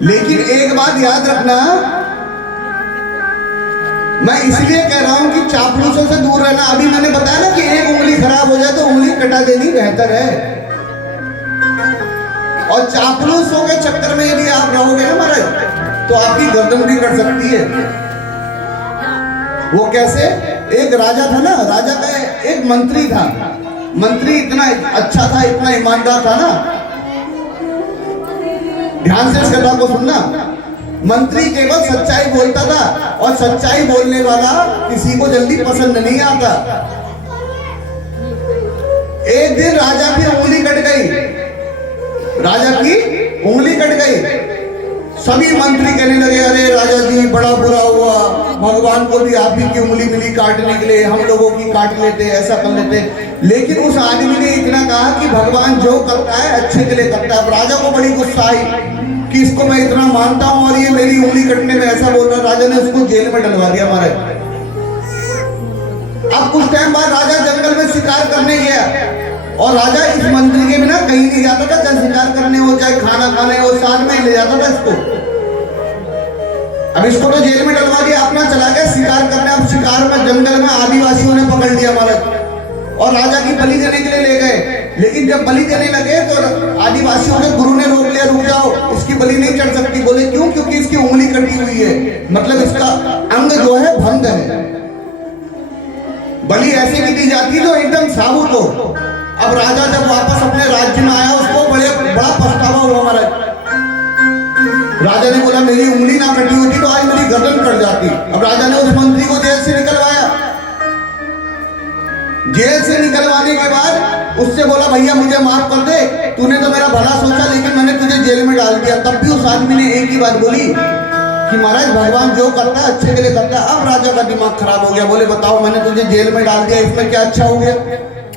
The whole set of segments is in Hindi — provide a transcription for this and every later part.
लेकिन एक बात याद रखना, मैं इसलिए कह रहा हूं कि चापलूसों से दूर रहना। अभी मैंने बताया ना कि एक उंगली खराब हो जाए तो उंगली कटा देनी बेहतर है। और चापलूसों के चक्कर में यदि आप रहोगे ना महाराज, तो आपकी गर्दन भी कट सकती है। वो कैसे? एक राजा था ना, राजा का एक मंत्री था। मंत्री इतना अच्छा था, इतना ईमानदार था ना, ध्यान से इस कथा को सुनना। मंत्री केवल सच्चाई बोलता था, और सच्चाई बोलने वाला किसी को जल्दी पसंद नहीं आता। एक दिन राजा की उंगली कट गई, राजा की उंगली कट गई। सभी मंत्री कहने लगे, अरे राजा जी बड़ा बुरा हुआ, भगवान को भी आप ही की उंगली मिली काटने के लिए, हम लोगों की काट लेते, ऐसा कर लेते। लेकिन उस आदमी ने इतना कहा कि भगवान जो करता है अच्छे के लिए करता है। अब राजा को बड़ी गुस्सा आई कि इसको मैं इतना मानता हूं और ये मेरी उंगली कटने में ऐसा बोल रहा। राजा ने उसको जेल में डलवा दिया महाराज। अब कुछ टाइम बाद राजा जंगल में शिकार करने गया, और राजा इस मंत्री के बिना कहीं नहीं जाता था, चाहे शिकार करने हो चाहे खाना खाने हो, साथ में ले जाता था इसको। अब इसको तो जेल में डलवा दिया, अपना चला गया शिकार करने। अब शिकार में जंगल में आदिवासियों ने पकड़ लिया महाराज, और राजा की बलि देने के लिए ले गए। लेकिन जब बलि देने लगे तो आदिवासियों के गुरु ने रोक लिया, रुक जाओ, इसकी बलि नहीं चढ़ सकती। बोले क्यों? क्योंकि इसकी उंगली कटी हुई है, मतलब इसका अंग जो है भंग है। बलि ऐसे की दी जाती जो एकदम साबुत हो। अब राजा जब वापस अपने राज्य में आया, उसको बड़ा पछतावा हुआ महाराज। राजा ने बोला मेरी उंगली ना कटी होती तो आज मेरी गर्दन कट जाती। अब राजा ने उस मंत्री को जेल से निकलवाया। जेल से निकलवाने के बाद उससे बोला, भैया मुझे माफ कर दे, तूने तो मेरा भला सोचा लेकिन मैंने तुझे जेल में डाल दिया। तब भी उस आदमी ने एक ही बात बोली कि महाराज भगवान जो करता है अच्छे के लिए करता है। अब राजा का दिमाग खराब हो गया। बोले बताओ, मैंने तुझे जेल में डाल दिया, इसमें क्या अच्छा हो गया?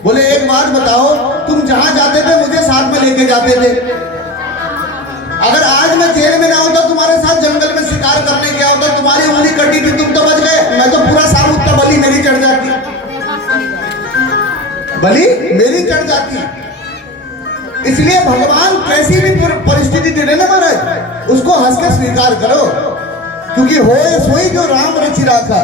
बोले एक बात बताओ, तुम जहां जाते थे मुझे साथ में लेके जाते थे। अगर आज मैं जेल में ना होता, तुम्हारे साथ जंगल में शिकार करने गया होता, तुम्हारी उंगली कटी थी, तुम तो बच गए, मैं तो पूरा साबुत था, बलि मेरी चढ़ जाती, बलि मेरी चढ़ जाती। इसलिए भगवान कैसी भी परिस्थिति दे देना महाराज, उसको हंस के स्वीकार करो, क्योंकि होए सोई जो राम रचि राखा।